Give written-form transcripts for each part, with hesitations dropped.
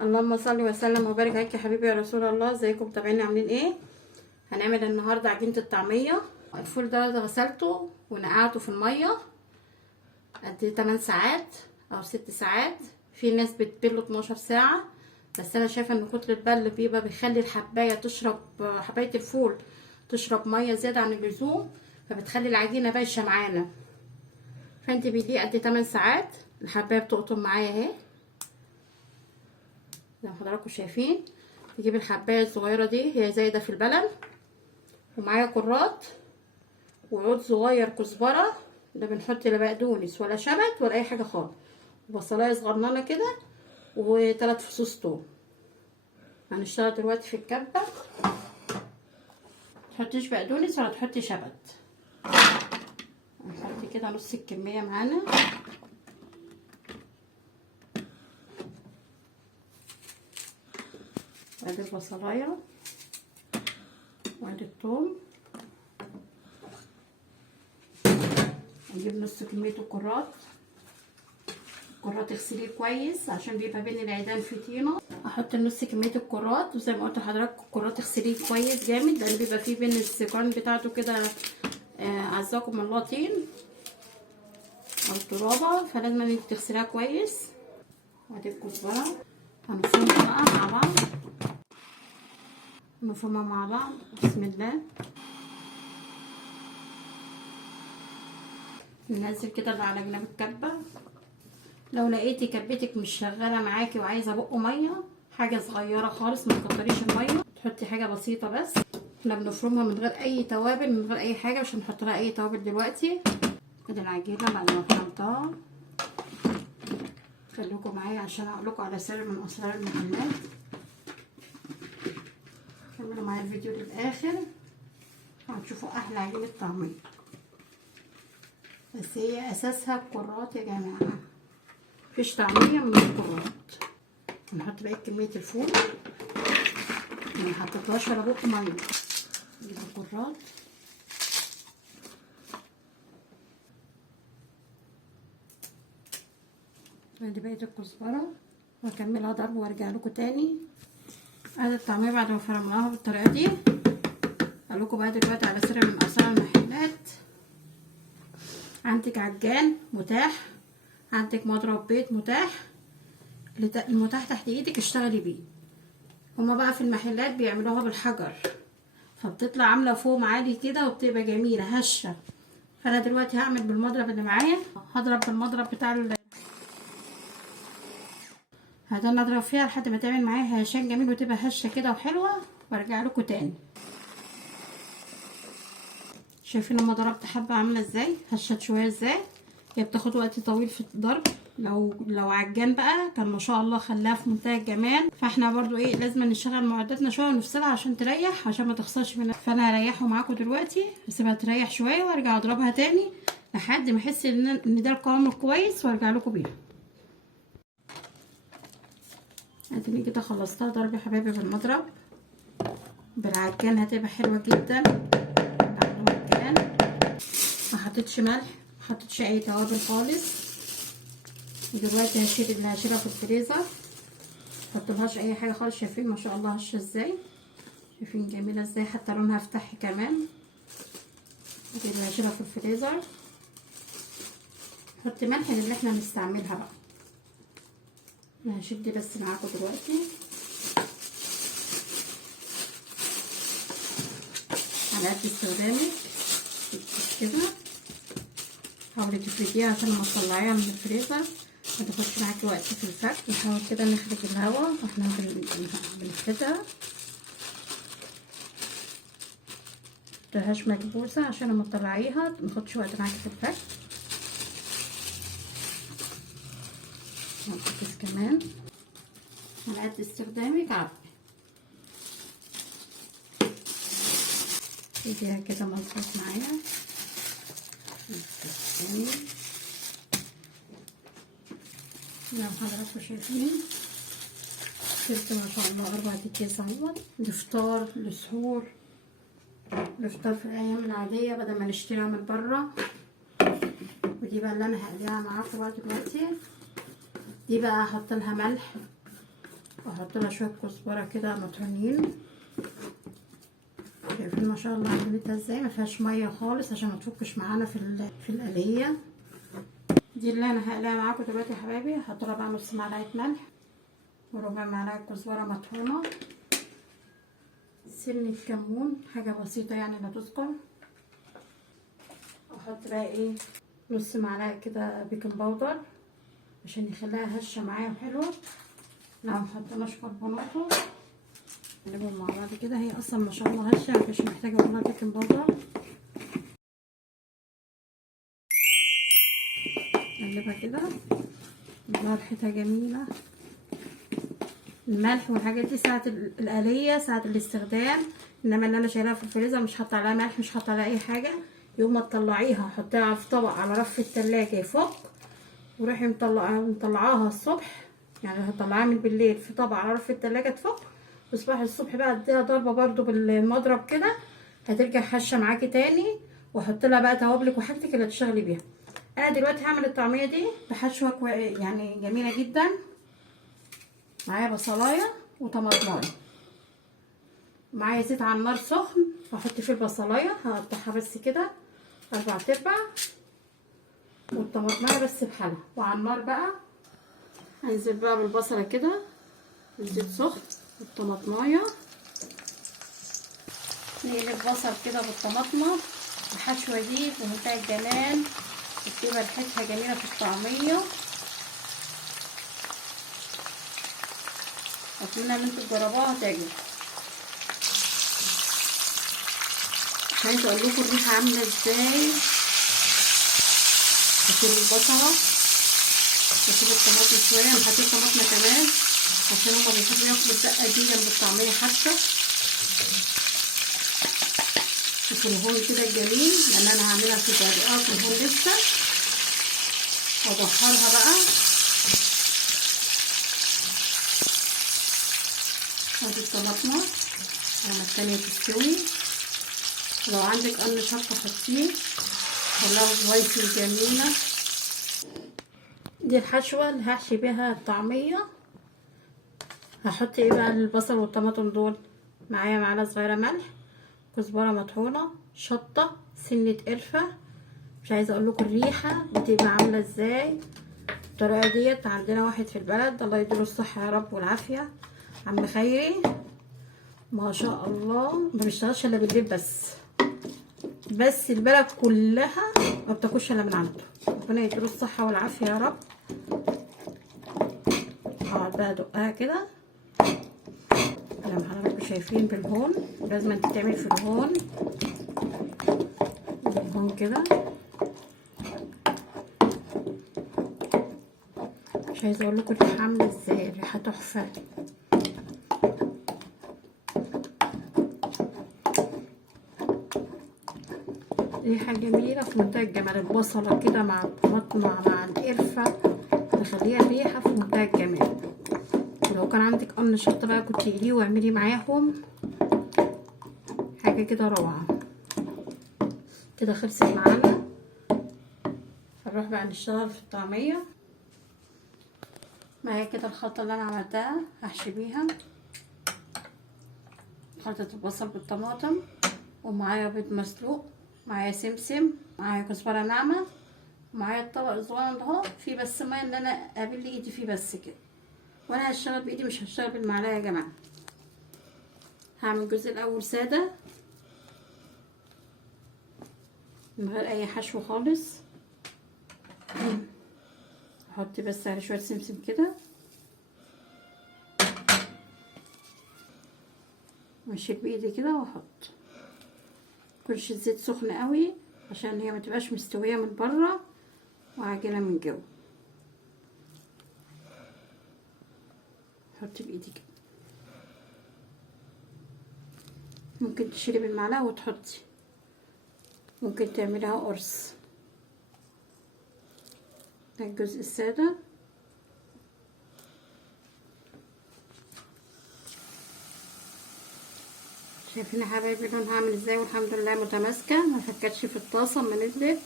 اللهم صل وسلم وبارك عليك يا حبيبي يا رسول الله. ازيكم متابعين عاملين ايه؟ هنعمل النهارده عجينه الطعميه. الفول ده غسلته ونقعته في الميه قد 8 ساعات او 6 ساعات. في ناس بتبله 12 ساعه، بس انا شايفه ان كتر البل بيخلي الحبايه تشرب، حبايه الفول تشرب ميه زياده عن اللزوم، فبتخلي العجينه بايشه معانا. فانت بيديه قد 8 ساعات الحبايه بتقطم معايا اهي زي ما حضراتكم شايفين. تجيب الحبايه الصغيره دي، هي زايده في البلل، ومعايا كرات وعود صغير كزبره، لا بنحط لا بقدونس ولا شبت ولا اي حاجه خالص، وبصلايه صغننه كده، و3 فصوص توم. هنشتغل دلوقتي في الكبه. متحطيش بقدونس ولا تحطي شبت، هنحط كده نص الكميه معانا. وادي البصلايه وادي الثوم. نجيب نص كميه الكرات. الكرات اغسليه كويس عشان بيبقى بين العيدان في طينه. احط نص كميه الكرات، وزي ما قلت لحضراتكم الكرات اغسليه كويس جامد، لان بيبقى فيه بين السيقان بتاعته كده عزاكم الله طين او ترابه، فلازم انك تغسليها كويس. وادي الكزبره هنفرمها بقى مع بعض، نفرمها مع بعض. بسم الله. ننزل كده اللي على جناب الكبه. لو لقيتي كبتك مش شغاله معاكي وعايزه بق ميه، حاجه صغيره خالص، ما تكتريش الميه، تحطي حاجه بسيطه بس. احنا بنفرمها من غير اي توابل، من غير اي حاجه، مش هنحط لها اي توابل دلوقتي. ادي العجينه بعد ما فرمتها. خليكم معايا عشان اقول لكم على سر من اسرار المحلات. كملوا معايا الفيديو للاخر هتشوفوا احلى عجينه طعميه، بس هي اساسها الكرات يا جماعه، مفيش طعميه من الكرات. هنحط بقى كميه الفول، ما حطيتهاش ولا بق ميه. نجيب الكرات ادي بقيه الكزبره، واكملها ضرب وارجع لكم تاني. ادي الطعميه بعد ما فرمناها بالطريقه دي. اقول لكم بقى دلوقتي على سر من اسرار المحلات. عندك عجان متاح، عندك مضرب بيت متاح، المتاح تحت ايدك اشتغلي بيه. هما بقى في المحلات بيعملوها بالحجر، فبتطلع عامله فوم عالي كده وبتبقى جميله هشه. فانا دلوقتي هعمل بالمضرب اللي معايا، هضرب بالمضرب بتاع هذا نضرب فيها لحد ما تعمل معايا هشان جميل وتبقى هشه كده وحلوه، وارجع لكم تاني. شايفين لما ضربت حبه عامله ازاي، هشت شويه ازاي. هي بتاخد وقت طويل في الضرب. لو عجان بقى كان ما شاء الله خلاها في منتهى الجمال. فاحنا برضو ايه لازم نشغل معداتنا شويه ونفصلها عشان تريح، عشان ما تخسرش منها. فانا هريحه معاكم دلوقتي، هسيبها تريح شويه وارجع اضربها تاني لحد ما احس ان ده القوام الكويس، وارجع لكم بيها. اديني كده خلصتها ضرب يا حبايبي بالمضرب. بالعجان هتبقى حلوه جدا. بالعجان ما حطيتش ملح، ما حطيتش اي توابل خالص. دلوقتي هشيلها في الفريزر، محطلهاش اي حاجه خالص. شايفين ما شاء الله هشه ازاي، شايفين جميله ازاي، حتى لونها فتحي كمان. كده هشيلها في الفريزر. نحط ملح اللي احنا هنستعملها بقى. انا هشيل دي بس معاكم دلوقتي على قد استخدامك كده. حاولي تفرديها عشان لما تطلعيها من الفريزر ما تاخدش معاكي وقت في الفك. نحاول كده نخرج الهواء واحنا بنفردها، متبقاش مكبوسه عشان لما تطلعيها متاخدش وقت معاكي في الفك. نحط كمان على قد استخدامك عبي. اديها كده مظبوط معايا. زي ما حضراتكم شايفين شفت ما شاء الله 4 اكياس اهوت، لفطار لسحور، لفطار في الايام العاديه بدل ما نشتريها من بره. ودي بقى اللي انا هقليها معاكم بقى دلوقتي. دي بقى هحط لها ملح واحط لها شويه كزبره كده مطحونين. شايفين ما شاء الله عملتها ازاي، ما فيهاش ميه خالص عشان ما تفكش معانا في القليه دي اللي انا هقليها معاكم دلوقتي يا حبايبي. هحط لها بقى نص معلقه ملح وربع معلقه كزبره مطحونه، سنه كمون، حاجه بسيطه يعني لا تذكر. واحط بقى ايه نص معلقه كده بيكنج باودر عشان يخليها هشه معايا وحلوه. لو محطناش كربوناتو نقلبهم مع بعض كده. هي اصلا ما شاء الله هشه، مش محتاجه اقول لها بيكنج باودر. نقلبها كده نطلع ريحتها جميله. الملح والحاجات دي ساعه القليه ساعه الاستخدام، انما اللي انا شايلاها في الفريزر مش حاطه عليها ملح، مش حاطه عليها اي حاجه. يوم ما تطلعيها حطيها في طبق على رف التلاجة يفك، وروحي مطلعاها الصبح، يعني هطلعها من بالليل في طبق على رف التلاجة تفك، وصباح الصبح بقى اديها ضربه برده بالمضرب كده هترجع هشه معاكي تاني. واحط لها بقى توابلك وحاجتك اللي تشتغلي بيها. انا دلوقتي هعمل الطعميه دي بحشوه يعني جميله جدا. معايا بصلايه وطماطمايه، معايا زيت على النار سخن، واحط فيه البصلايه هقطعها بس كده 4/4، والطماطمايه بس بحالها. وعلى النار بقى هنزل بقى بالبصله كده، الزيت سخن والطماطمايه، نقلب بصل كده بالطماطمه. الحشوه دي في منتهى الجمال، بتبقى ريحتها جميله في الطعميه. اتمنى ان انتوا تجربوها هتعجبكم. مش عايزه اقول لكم الريحه عامله ازاي. هسيب البصله واسيب الطماطم شويه، انا حطيت طماطم كمان عشان هما بيحبوا ياكلوا الدقه دي جنب الطعميه حتى. في الهون كده الجميل، لان انا هعملها في طريقه في الهون لسه. وابخرها بقى. ادي الطماطمه لما التانية تستوي. لو عندك قرن شطه حطيه، خلاها سبايسي جميله. دي الحشوه اللي هحشي بيها الطعميه. هحط ايه بقى البصل والطماطم دول؟ معايا معلقه صغيره ملح، كزبره مطحونه، شطه، سنه قرفه. مش عايزه اقول لكم الريحه بتبقى عامله ازاي. الطريقه ديت عندنا واحد في البلد الله يديله الصحه يا رب والعافيه، عم خيري ما شاء الله ما بيشتغلش الا بالليل بس البلد كلها ما بتاكلش الا من عنده. ربنا يديله الصحه والعافيه يا رب. هقعد بقى ادقها كده زي ما حضراتكم شايفين بالهون. لازم تتعمل في الهون كده. مش عايزه اقول لكم الريحه عامله ازاي، الريحه تحفه. ريحه جميله في منتهى الجمال. البصله كده مع الطماطم مع القرفه تخليها ريحه في منتهى الجمال. ولو كان عندك قرن شطه بقى كنت تقليه واعملي معاهم حاجه كده روعه. كده خلصت معانا. هنروح بقى نشتغل في الطعميه. معايا كده الخلطه اللي انا عملتها هحشي بيها خلطه البصل بالطماطم، ومعايا بيض مسلوق، معايا سمسم، معايا كزبره ناعمه، معايا الطبق الصغير ده اهو فيه بس ميه اللي انا قابل ايدي فيه بس كده. وانا هشتغل بايدي مش هشتغل بالمعلقه يا جماعه. هعمل الجزء الاول ساده من غير اي حشو خالص. احط بس على شويه سمسم كده، واشيل بايدي كده واحط. كلش الزيت سخن قوي عشان هي ما تبقاش مستويه من بره وعجينه من جوه. حطي بايدي كده، ممكن تشيلي بالمعلقه وتحطي، ممكن تعمليها قرص. ده الجزء الساده. شايفين يا حبايبي لونها عامل ازاي، والحمد لله متماسكه ما فكتش في الطاسه اما نزلت.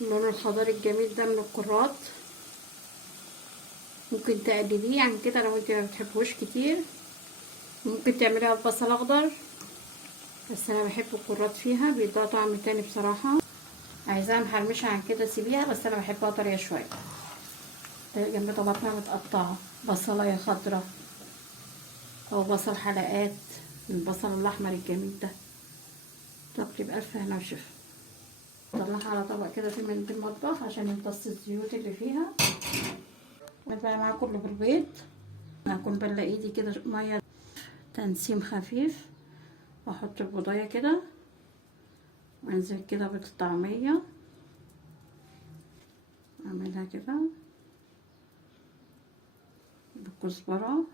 اللون الخضري الجميل ده من الكرات. ممكن تقلليه عن كده لو انت ما بتحبوش كتير. ممكن تعمليها ببصل اخضر، بس انا بحب الكرات فيها، بيديها طعم تاني بصراحه. عايزاها محرمشه عن كده سيبيها، بس انا بحبها طريه شويه. جنب طماطم متقطعه، بصلايه خضراء او بصل حلقات، البصل الاحمر الجميل ده. تاكلي بألف هنا وشفا. طلعها على طبق كده في من المطبخ عشان يمتص الزيوت اللي فيها. بقى معاه كله بالبيض. هكون بلا ايدي كده ميه تنسيم خفيف، واحط البضايه كده وانزل كده بالطعميه، اعملها كده بالكزبره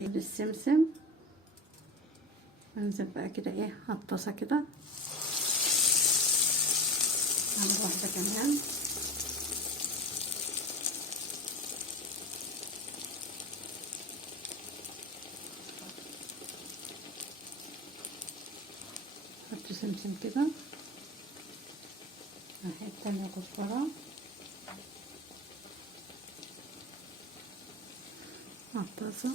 بالسمسم، انزل بقى كده ايه على الطاسه كده. اعمل واحده كمان. احط سمسم كده، الناحيه التانيه كزبره على الطاسه.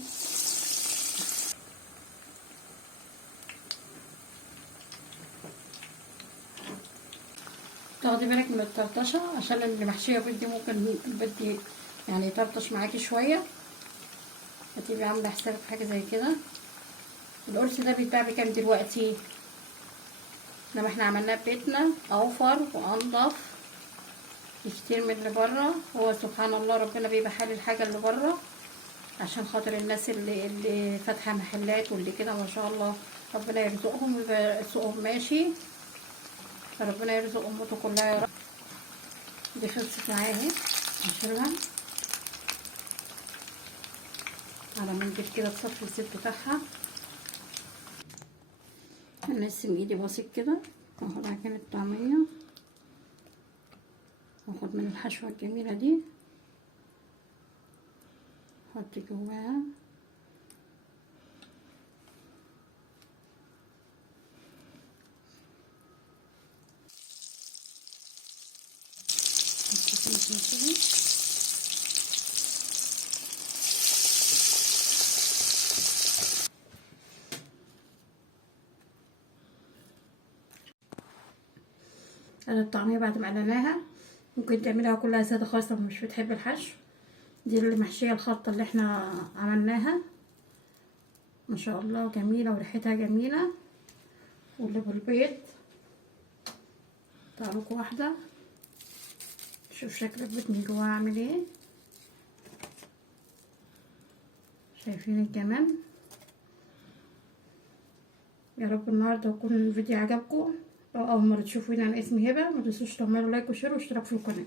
تاخدي بالك من الطرطشه عشان اللي محشيه بيض دي ممكن البيض يعني يطرطش معاكي شويه، هتبقي عامله حسابك في حاجه زي كده. القرص ده بيتباع بكام دلوقتي؟ لما احنا عملناه ببيتنا اوفر وانضف كتير من اللي بره. هو سبحان الله ربنا بيبقى حال الحاجه اللي بره عشان خاطر الناس اللي فاتحه محلات واللي كده ما شاء الله، ربنا يرزقهم ويبقى سوقهم ماشي، فربنا يرزق امته كلها يا رب. دي خلصت معايا اهي، هشيلها على منديل كده تصفي الزيت بتاعها. هنقسم ايدي بسيط كده، واخد عجينة الطعمية، واخد من الحشوة الجميلة دي احط جواها، انا الطعمية بعد ما قلناها ممكن تعملها كلها سادة خالص لو مش بتحب الحشو. دي اللي محشية الخلطة اللي احنا عملناها ما شاء الله جميلة وريحتها جميلة، واللي بالبيض تعالوا واحدة شوف شكل البيض من جواها عامل ايه، شايفين الجمال. يا رب النهارده يكون الفيديو عجبكم. لو اول مره تشوفوني انا اسمي هبه، ما تنسوش تعملوا لايك وشير واشتراك في القناه.